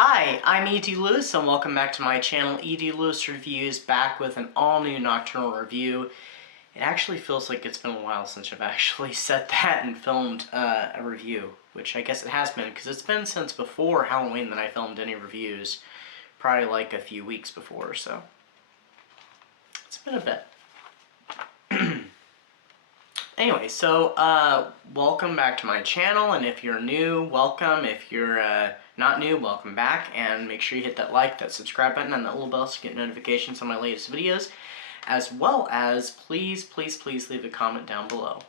Hi, I'm E.D. Lewis and welcome back to my channel. E.D. Lewis Reviews, back with an all-new nocturnal review. It actually feels like it's been a while since I've actually said that and filmed a review, which I guess it has been, because it's been since before Halloween that I filmed any reviews. Probably like a few weeks before, so it's been a bit. Anyway, so welcome back to my channel, and if you're new, welcome. If you're not new, welcome back, and make sure you hit that like, that subscribe button, and that little bell to get notifications on my latest videos, as well as please leave a comment down below.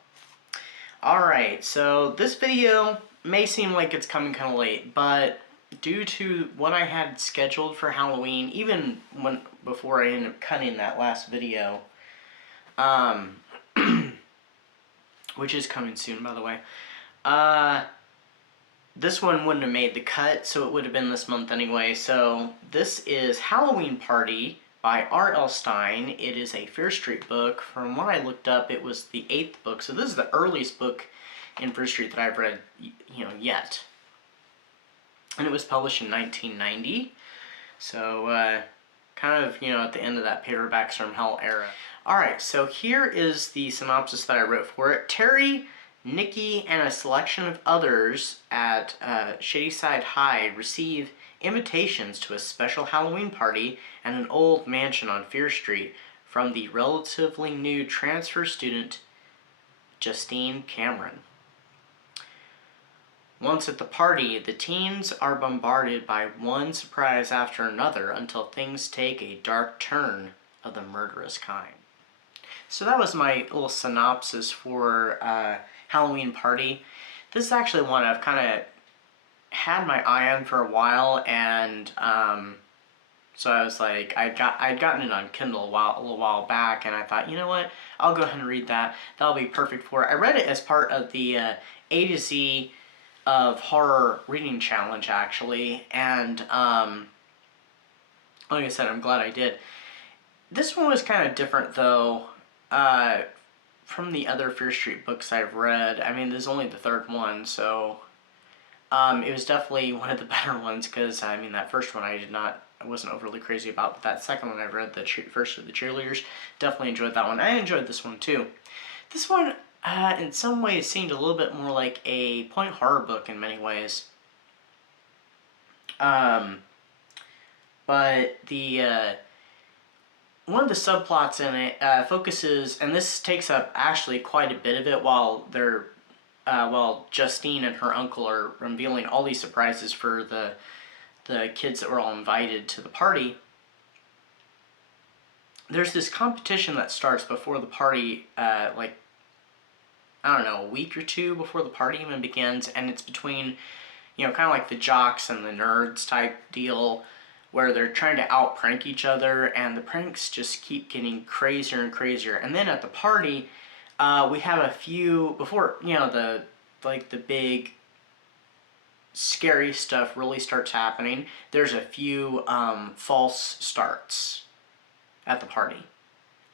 Alright, so this video may seem like it's coming kind of late, but due to what I had scheduled for Halloween, even before I ended up cutting that last video, which is coming soon, by the way. This one wouldn't have made the cut, so it would have been this month anyway. So this is Halloween Party by R.L. Stine. It is a Fear Street book. From what I looked up, it was the 8th book. So this is the earliest book in Fear Street that I've read, yet. And it was published in 1990. So, kind of, at the end of that Paperbacks from Hell era. Alright, so here is the synopsis that I wrote for it. Terry, Nikki, and a selection of others at Shadyside High receive invitations to a special Halloween party at an old mansion on Fear Street from the relatively new transfer student, Justine Cameron. Once at the party, the teens are bombarded by one surprise after another until things take a dark turn of the murderous kind. So that was my little synopsis for Halloween Party. This is actually one I've kind of had my eye on for a while, and so I was like, I'd gotten it on Kindle a little while back, and I thought, you know what, I'll go ahead and read that. That'll be perfect for it. I read it as part of the A to Z of Horror Reading Challenge, actually, and like I said, I'm glad I did. This one was kind of different, though, from the other Fear Street books I've read. I mean, this is only the third one, so it was definitely one of the better ones, because, I mean, that first one I wasn't overly crazy about, but that second one I read, the first of the cheerleaders, definitely enjoyed that one. I enjoyed this one, too. This one, in some ways, seemed a little bit more like a point horror book in many ways. But the one of the subplots in it focuses, and this takes up actually quite a bit of it while Justine and her uncle are revealing all these surprises for the kids that were all invited to the party. There's this competition that starts before the party, like, I don't know, a week or two before the party even begins, and it's between, kind of like the jocks and the nerds type deal, where they're trying to out-prank each other, and the pranks just keep getting crazier and crazier. And then at the party, we have a few, before, the big scary stuff really starts happening, there's a few false starts at the party.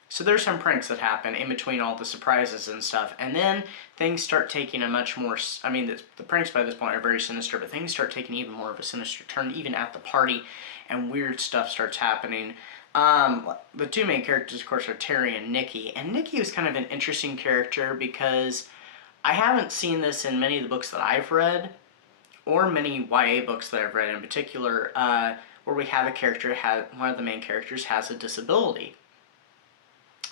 So there's some pranks that happen in between all the surprises and stuff, and then things start taking a much more, I mean, the pranks by this point are very sinister, but things start taking even more of a sinister turn, even at the party, and weird stuff starts happening. The two main characters, of course, are Terry and Nikki, and Nikki was kind of an interesting character because I haven't seen this in many of the books that I've read, or many YA books that I've read in particular, where we have a character, one of the main characters has a disability.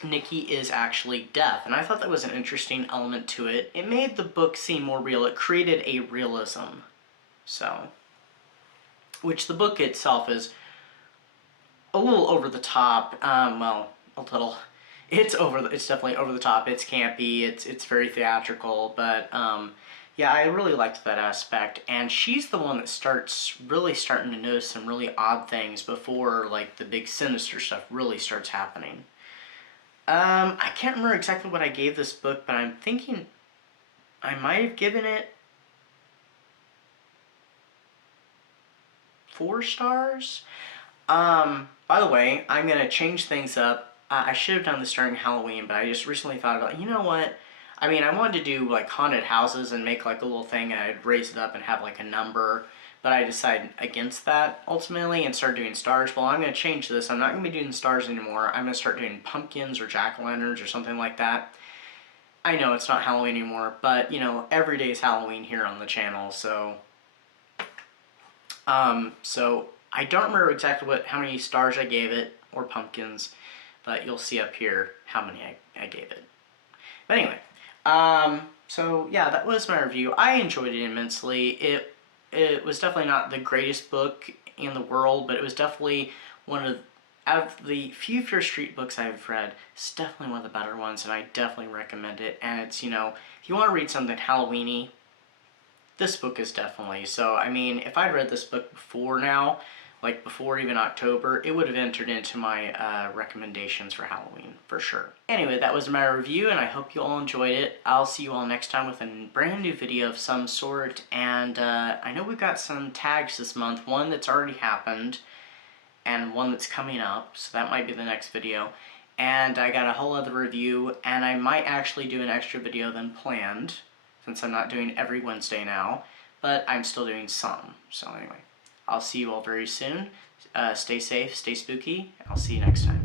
Nikki is actually deaf, and I thought that was an interesting element to it. It made the book seem more real. It created a realism, which the book itself is a little over the top. Well, a little. It's definitely over the top. It's campy. It's very theatrical, but yeah, I really liked that aspect. And she's the one that starting to notice some really odd things before, like, the big sinister stuff really starts happening. I can't remember exactly what I gave this book, but I'm thinking I might have given it 4 stars. By the way, I'm gonna change things up. I should have done this during Halloween, but I just recently thought about, you know what? I mean, I wanted to do like haunted houses and make like a little thing and I'd raise it up and have like a number, but I decided against that ultimately and started doing stars. Well, I'm going to change this. I'm not going to be doing stars anymore. I'm going to start doing pumpkins or jack-o'-lanterns or something like that. I know it's not Halloween anymore, but you know, every day is Halloween here on the channel, so so I don't remember exactly how many stars I gave it, or pumpkins, but you'll see up here how many I gave it. But anyway, so yeah, that was my review. I enjoyed it immensely. It was definitely not the greatest book in the world, but it was definitely one of, out of the few Fear Street books I've read, it's definitely one of the better ones, and I definitely recommend it. And it's, you know, if you want to read something Halloween-y, this book is definitely. So, I mean, if I'd read this book before now, like before even October, it would have entered into my recommendations for Halloween, for sure. Anyway, that was my review, and I hope you all enjoyed it. I'll see you all next time with a brand new video of some sort, and I know we've got some tags this month, one that's already happened, and one that's coming up, so that might be the next video. And I got a whole other review, and I might actually do an extra video than planned, since I'm not doing every Wednesday now, but I'm still doing some. So anyway, I'll see you all very soon. Stay safe, stay spooky, and I'll see you next time.